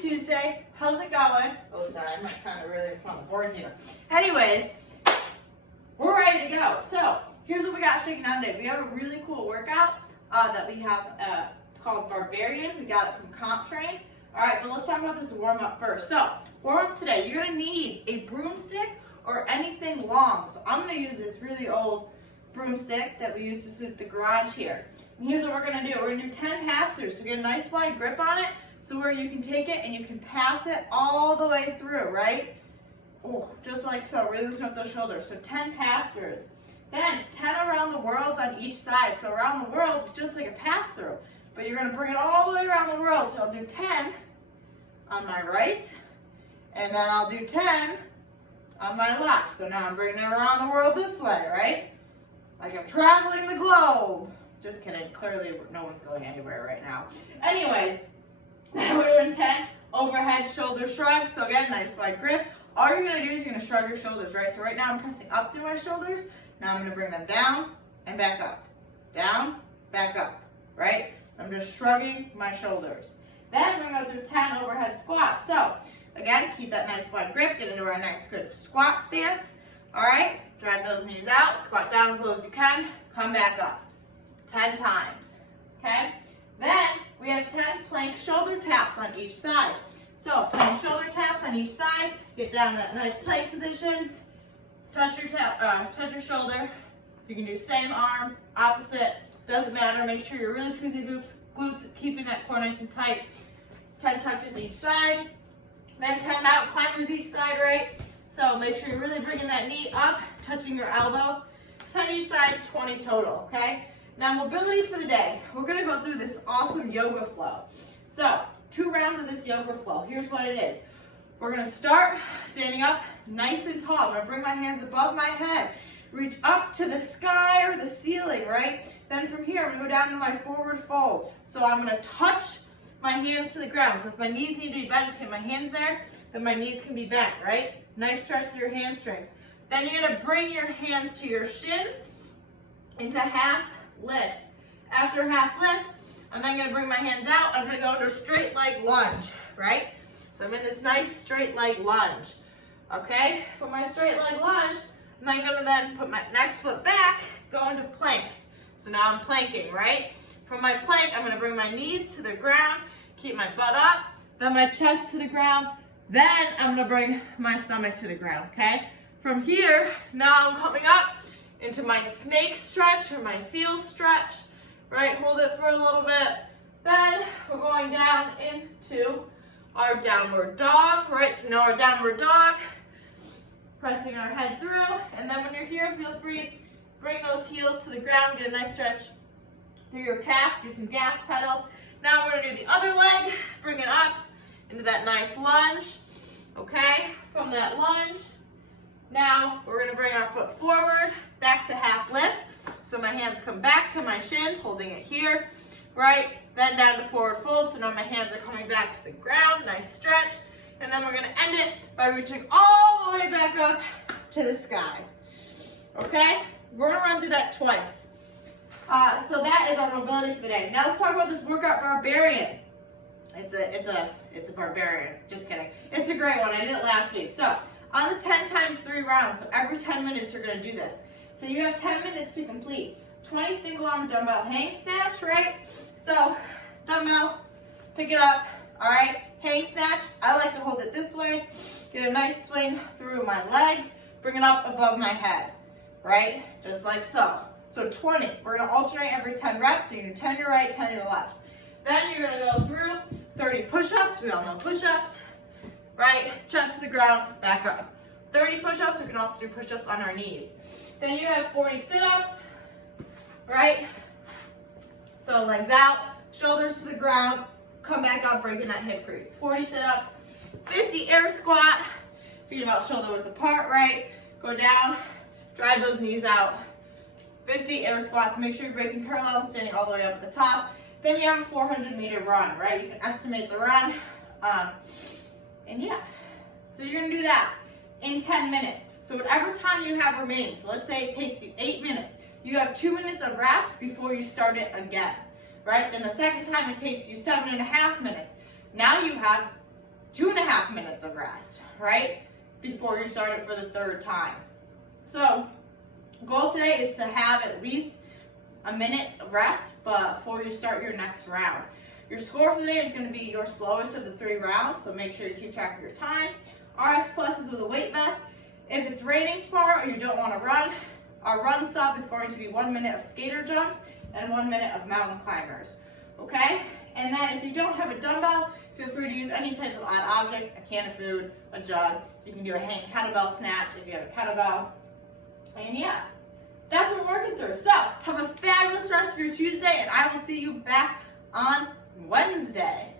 Tuesday. How's it going? Oh, sorry, I'm kind of really in front of the board here. Anyways, we're ready to go. So here's what we got shaking on today. We have a really cool workout that we have. It's called Barbarian. We got it from Comp Train. All right, but let's talk about this warm up first. So warm up today, you're gonna need a broomstick or anything long. So I'm gonna use this really old broomstick that we used to sweep the garage here. And here's what we're gonna do. We're gonna do 10 pass-throughs. So get a nice wide grip on it, so where you can take it and you can pass it all the way through, right? Oh, just like so. Really loosen up those shoulders. So 10 pass-throughs. Then 10 around the worlds on each side. So around the world, it's just like a pass-through. But you're gonna bring it all the way around the world. So I'll do 10 on my right, and then I'll do 10 on my left. So now I'm bringing it around the world this way, right? Like I'm traveling the globe. Just kidding, clearly no one's going anywhere right now. Anyways, now we're doing 10 overhead shoulder shrugs. So again, nice wide grip. All you're gonna do is you're gonna shrug your shoulders, right? So right now I'm pressing up through my shoulders. Now I'm gonna bring them down and back up. Down, back up, right? I'm just shrugging my shoulders. Then we're gonna go through 10 overhead squats. So again, keep that nice wide grip, get into our nice good squat stance. All right, drive those knees out, squat down as low as you can, come back up. 10 times, okay? Then we have 10 plank shoulder taps on each side. So plank shoulder taps on each side, get down in that nice plank position, touch your shoulder. You can do same arm, opposite, doesn't matter. Make sure you're really squeezing your glutes, keeping that core nice and tight. 10 touches each side, then 10 mountain climbers each side, right? So make sure you're really bringing that knee up, touching your elbow. 10 each side, 20 total, okay? Now mobility for the day, we're gonna go through this awesome yoga flow. So 2 rounds of this yoga flow. Here's what it is. We're gonna start standing up nice and tall. I'm gonna bring my hands above my head, reach up to the sky or the ceiling, right? Then from here, I'm gonna go down to my forward fold. So I'm gonna touch my hands to the ground. So if my knees need to be bent to get my hands there, then my knees can be bent, right? Nice stretch through your hamstrings. Then you're gonna bring your hands to your shins into half lift. After half lift, I'm then gonna bring my hands out. I'm gonna go into a straight leg lunge, right? So I'm in this nice straight leg lunge, okay? For my straight leg lunge, I'm then gonna put my next foot back, go into plank. So now I'm planking, right? From my plank, I'm gonna bring my knees to the ground, keep my butt up, then my chest to the ground, then I'm gonna bring my stomach to the ground, okay? From here, now I'm coming up into my snake stretch or my seal stretch, right? Hold it for a little bit. Then we're going down into our downward dog, right? So we know our downward dog, pressing our head through. And then when you're here, feel free, bring those heels to the ground, get a nice stretch through your calves, do some gas pedals. Now we're gonna do the other leg, bring it up into that nice lunge, okay? From that lunge, now we're gonna bring our foot forward, back to half lift. So my hands come back to my shins, holding it here, right? Then down to forward fold. So now my hands are coming back to the ground, nice stretch. And then we're gonna end it by reaching all the way back up to the sky, okay? We're gonna run through that twice. So that is our mobility for the day. Now let's talk about this workout, Barbarian. It's a Barbarian, just kidding. It's a great one, I did it last week. So on the 10 times 3 rounds, so every 10 minutes you're gonna do this. So you have 10 minutes to complete. 20 single arm dumbbell hang snatch, right? So dumbbell, pick it up, all right? Hang snatch, I like to hold it this way, get a nice swing through my legs, bring it up above my head, right? Just like so. So 20, we're gonna alternate every 10 reps, so you do 10 to your right, 10 to your left. Then you're gonna go through 30 push-ups, we all know push-ups, right? Chest to the ground, back up. 30 push-ups, we can also do push-ups on our knees. Then you have 40 sit-ups, right? So legs out, shoulders to the ground, come back up, breaking that hip crease. 40 sit-ups, 50 air squat, feet about shoulder width apart, right? Go down, drive those knees out. 50 air squats, make sure you're breaking parallel, standing all the way up at the top. Then you have a 400-meter run, right? You can estimate the run, and yeah. So you're gonna do that in 10 minutes. So whatever time you have remaining, so let's say it takes you 8 minutes, you have 2 minutes of rest before you start it again, right? Then the second time it takes you 7.5 minutes. Now you have 2.5 minutes of rest, right? Before you start it for the third time. So, goal today is to have at least a minute of rest before you start your next round. Your score for the day is going to be your slowest of the 3 rounds, so make sure you keep track of your time. RX Plus is with a weight vest. If it's raining tomorrow or you don't want to run, our run sub is going to be 1 minute of skater jumps and 1 minute of mountain climbers, okay? And then if you don't have a dumbbell, feel free to use any type of odd object, a can of food, a jug. You can do a hang kettlebell snatch if you have a kettlebell. And yeah, that's what we're working through. So, have a fabulous rest of your Tuesday, and I will see you back on Wednesday.